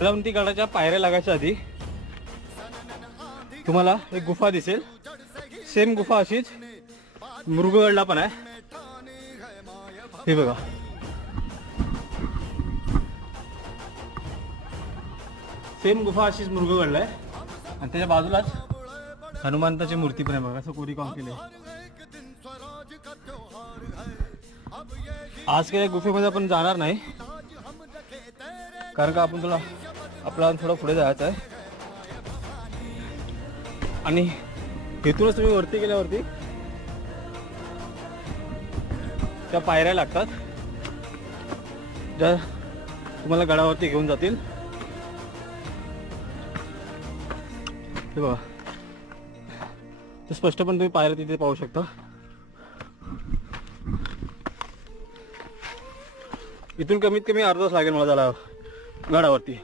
बेलावंती गडाच्या पायऱ्या लागायच्या आधी. तुम्हाला एक गुफा दिसेल. सेम गुफा अशीच. मृगगडला पण आहे. हे बघा. सेम गुफा अशीच मृगगडला आहे. आणि त्याच्या बाजूलाच हनुमंताची मूर्ती पण आहे बघा. असं कोरी काम केले आज काही गुफेमध्ये आपण जाणार नाही. कारण का आपण तुला आपल्याला थोडं पुढे जायचं आहे. आणि इथूनच तुम्ही वरती गेल्यावरती त्या पायऱ्या लागतात. ज्या तुम्हाला गडावरती घेऊन जातील. हे बघा. ते स्पष्ट पण तुम्ही पायऱ्या तिथे पाहू शकता. इथून कमीत कमी अर्धा तास लागेल मला जायला गडावरती.